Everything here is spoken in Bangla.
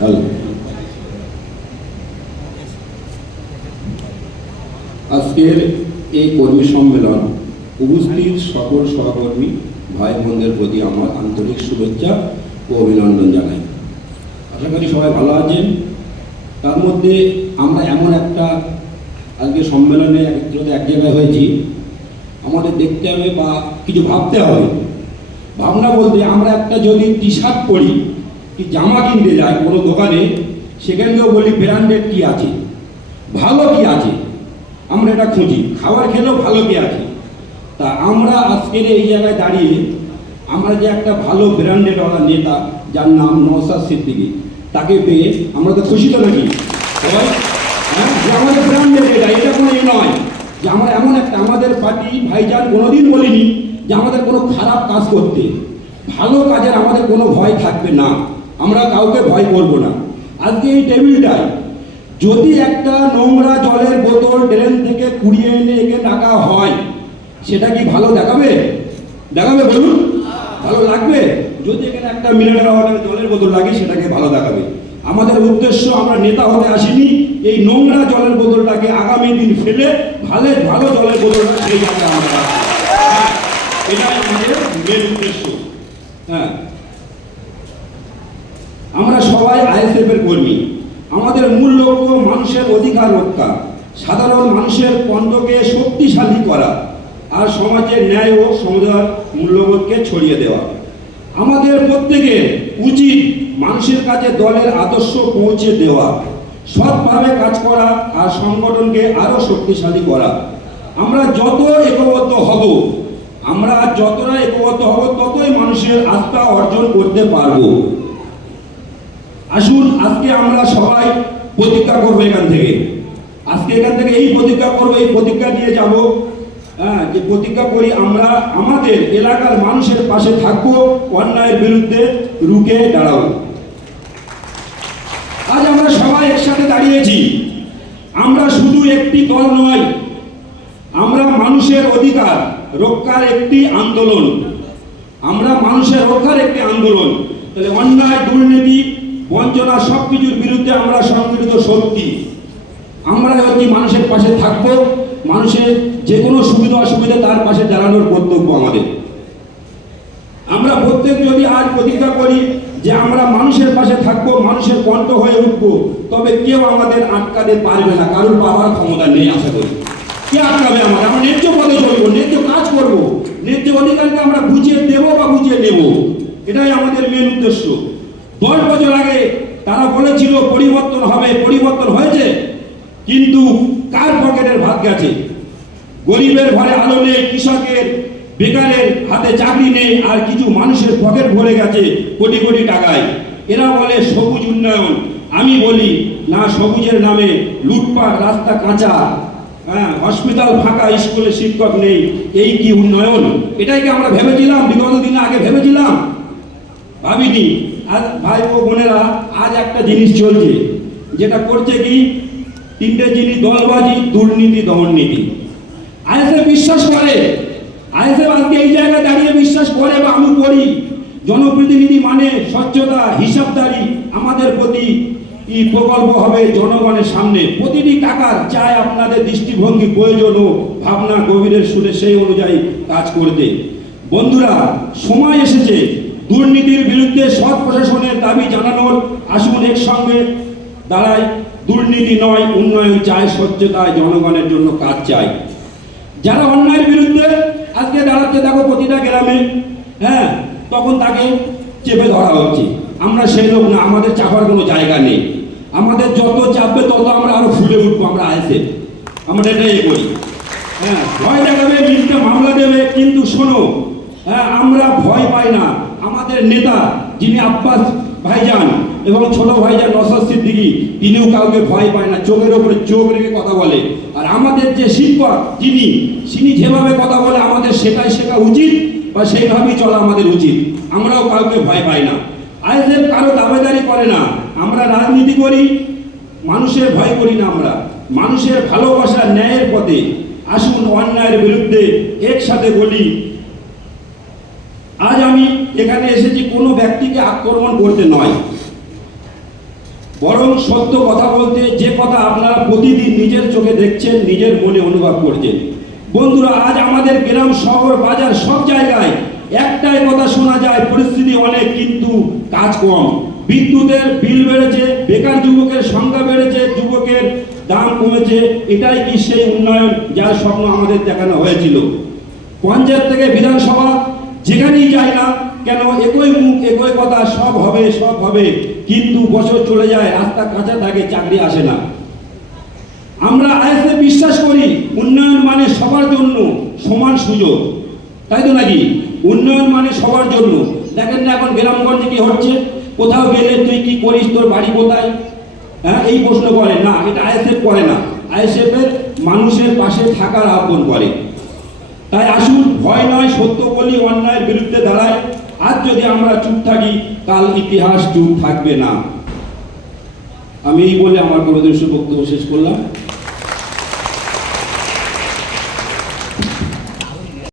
হ্যালো আজকের এই কর্মী সম্মেলন উপস্থিত সকল সহকর্মী, ভাই বোনদের প্রতি আমার আন্তরিক শুভেচ্ছা ও অভিনন্দন জানাই। আশা করি সবাই ভালো আছেন। তার মধ্যে আমরা এমন একটা আজকে সম্মেলনে একত্রিত এক জায়গায় হয়েছি। আমাদের দেখতে হবে বা কিছু ভাবতে হবে। ভাবনা বলতে আমরা একটা যদি টি শার্ট পরি কি জামা কিনতে যাই কোনো দোকানে, সেখানেও বলি ব্র্যান্ডেড কি আছে? ভালো কি আছে? আমরা এটা খুঁজি। খাবার খেলেও ভালো কি আছে? তা আমরা আজকের এই জায়গায় দাঁড়িয়ে, আমরা যে একটা ভালো ব্র্যান্ডেডওয়ালা নেতা, যার নাম নওসাদ সিদ্দিকি, তাকে পেয়ে আমরা তো খুশি তো নাকি? হ্যাঁ? আমাদের ব্র্যান্ডেড এটা এটা কোনো এ নয়। যে আমরা এমন একটা, আমাদের পার্টি ভাইজান কোনোদিন বলিনি যে আমাদের কোনো খারাপ কাজ করতে। ভালো কাজের আমাদের কোনো ভয় থাকবে না। আমরা কাউকে ভয় করব না। আজকে এই টেবিলটায় যদি একটা নোংরা জলের বোতল ড্রেন থেকে কুড়িয়ে এনে একে রাখা হয় সেটা কি ভালো দেখাবে? দেখাবে বলুন। ভালো লাগবে? যদি এখানে একটা মিনারেল ওয়াটার জলের বোতল লাগে সেটাকে ভালো দেখাবে। আমাদের উদ্দেশ্য আমরা নেতা হতে আসিনি এই নোংরা জলের বোতলটাকে আগামী দিন ফেলে ভালো ভালো জলের বোতলটা আমরা। হ্যাঁ, এটাই আমাদের মেন উদ্দেশ্য। হ্যাঁ। আমরা সবাই আইএসএফ এর কর্মী। আমাদের মূল লক্ষ্য মানুষের অধিকার রক্ষা, সাধারণ মানুষের কণ্ঠকে শক্তিশালী করা আর সমাজের ন্যায় ও সমুদায় মূল্যবোধকে ছড়িয়ে দেওয়া। আমাদের প্রত্যেকের উচিত মানুষের কাছে দলের আদর্শ পৌঁছে দেওয়া, সৎভাবে কাজ করা আর সংগঠনকে আরও শক্তিশালী করা। আমরা যত একবদ্ধ হব, আমরা যতটা একবদ্ধ হব, ততই মানুষের আস্থা অর্জন করতে পারব। আসুন, আজকে আমরা সবাই প্রতিজ্ঞা করব এখান থেকে। আজকে এখান থেকে এই প্রতিজ্ঞা করব, এই প্রতিজ্ঞা দিয়ে যাব। হ্যাঁ যে প্রতিজ্ঞা করি আমরা, আমাদের এলাকার মানুষের পাশে থাকব, অন্যায়ের বিরুদ্ধে রুখে দাঁড়াবো। আজ আমরা সবাই একসাথে দাঁড়িয়েছি। আমরা শুধু একটি দল নয়, আমরা মানুষের অধিকার রক্ষার একটি আন্দোলন। আমরা মানুষের রক্ষার একটি আন্দোলন। তাহলে অন্যায়, দুর্নীতি বঞ্চনা সব কিছুর বিরুদ্ধে আমরা সংগঠিত শক্তি। আমরা হচ্ছে মানুষের পাশে থাকব, মানুষের যে কোনো সুবিধা অসুবিধা তার পাশে দাঁড়ানোর কর্তব্য আমাদের। আমরা প্রত্যেক যদি আজ প্রতিজ্ঞা করি যে আমরা মানুষের পাশে থাকব, মানুষের কণ্ঠ হয়ে উঠবো, তবে কেউ আমাদের আটকাতে পারবে না। কারোর পাওয়ার ক্ষমতা নেই, আশা করি। কে আটকাবে আমাদের? আমরা ন্যায্য পদে চলবো, ন্যায্য কাজ করব। ন্যায্য অধিকারকে আমরা বুঝিয়ে দেবো বা বুঝিয়ে নেব? এটাই আমাদের মেন উদ্দেশ্য। দশ বছর আগে তারা বলেছিল পরিবর্তন হবে, পরিবর্তন হয়েছে, কিন্তু কার পকেটের ভাত গেছে? গরিবের ঘরে আলো নেই, কৃষকের বেকারের হাতে চাকরি নেই, আর কিছু মানুষের পকেট ভরে গেছে কোটি কোটি টাকায়। এরা বলে সবুজ উন্নয়ন। আমি বলি, না সবুজের নামে লুটপাট, রাস্তা কাঁচা হ্যাঁ হসপিটাল ফাঁকা, স্কুলে শিক্ষক নেই, এই কি উন্নয়ন? এটাই কি আমরা ভেবেছিলাম? বিগত দিনে আগে ভেবেছিলাম? ভাবিনি। আজ ভাই ও বোনেরা, আজ একটা জিনিস চলছে, যেটা করছে কি? তিনটে জিনিস, দলবাজি, দুর্নীতি, দমননীতি। আইএসএফ বিশ্বাস করে। আইএসএফ আজকে এই জায়গায় দাঁড়িয়ে বিশ্বাস করে বা আমি করি। জনপ্রতিনিধি মানে স্বচ্ছতা, হিসাবদারি আমাদের প্রতি। কি প্রকল্প হবে জনগণের সামনে। প্রতিটি টাকার চাই আপনাদের দৃষ্টিভঙ্গি, প্রয়োজন ও ভাবনা গভীরের সুরে সেই অনুযায়ী কাজ করতে। বন্ধুরা, সময় এসেছে। দুর্নীতির বিরুদ্ধে সৎ প্রশাসনের দাবি জানানোর আসুন একসঙ্গে দাঁড়ায় দুর্নীতি নয়, উন্নয়ন চায় স্বচ্ছতায় জনগণের জন্য কাজ চাই। যারা অন্যায়ের বিরুদ্ধে আজকে দাঁড়াচ্ছে, দেখো প্রতিটা গ্রামে হ্যাঁ তখন তাকে চেপে ধরা হচ্ছে। আমরা সেই লোক না, আমাদের চাপার কোনো জায়গা নেই। আমাদের যত চাপবে, তত আমরা আরও ফুলে উঠবো, আমরা আসে আমরা এটাই এ করি। হ্যাঁ ভয় দেখাবে, মিথ্যা মামলা দেবে, কিন্তু শোনো হ্যাঁ আমরা ভয় পাই না। আমাদের নেতা যিনি আব্বাস ভাইজান এবং ছোট ভাইজান নসাদ সিদ্দিকি, তিনিও কাউকে ভয় পায় না, চোখের ওপরে চোখ রেখে কথা বলে। আর আমাদের যে শিক্ষক যিনি, তিনি যেভাবে কথা বলে আমাদের সেটাই শেখা উচিত বা সেইভাবেই চলা আমাদের উচিত। আমরাও কাউকে ভয় পাই না। আইএসএফ কারও দাবেদারি করে না। আমরা রাজনীতি করি, মানুষের ভয় করি না আমরা। মানুষের ভালোবাসা ন্যায়ের পথে। আসুন অন্যায়ের বিরুদ্ধে একসাথে বলি এখানে এসেছি, কোনো ব্যক্তিকে আক্রমণ করতে নয়। বরং সত্য কথা বলতে, যে কথা আপনারা প্রতিদিন নিজের চোখে দেখছেন, নিজের মনে অনুভব করছেন। বন্ধুরা, আজ আমাদের গ্রাম, শহর, বাজার সব জায়গায় একটাই কথা শোনা যায়, পরিস্থিতি অনেক, কিন্তু কাজ কম। বিদ্যুতের বিল বেড়েছে, বেকার যুবকের সংখ্যা বেড়েছে, যুবকের দাম কমেছে, এটাই কি সেই উন্নয়ন যার স্বপ্ন আমাদের দেখানো হয়েছিল? পঞ্চায়েত থেকে বিধানসভা, যেখানেই যাই না কেন? একই মুখ, একই কথা, সব হবে সব হবে। কিন্তু বছর চলে যায়, রাস্তা কাঁচা থাকে, চাকরি আসে না। আমরা আইসে বিশ্বাস করি, উন্নয়ন মানে সবার জন্য সমান সুযোগ। তাই তো নাকি? উন্নয়ন মানে সবার জন্য। দেখেন না এখন গ্রামগঞ্জে কি হচ্ছে? কোথাও গেলে তুই কি করিস? তোর বাড়ি কোথায়? হ্যাঁ এই প্রশ্ন করে না, এটা আইএসএফ করে না। আইএসএফ এর মানুষের পাশে থাকার আহ্বান করে। তাই আসুন, ভয় নয়, সত্য বলি, অন্যায়ের বিরুদ্ধে দাঁড়ায়। আজ যদি আমরা চুপ থাকি, কাল ইতিহাস চুপ থাকবে না। আমি এই বলে আমার কোনো বক্তব্য শেষ করলাম।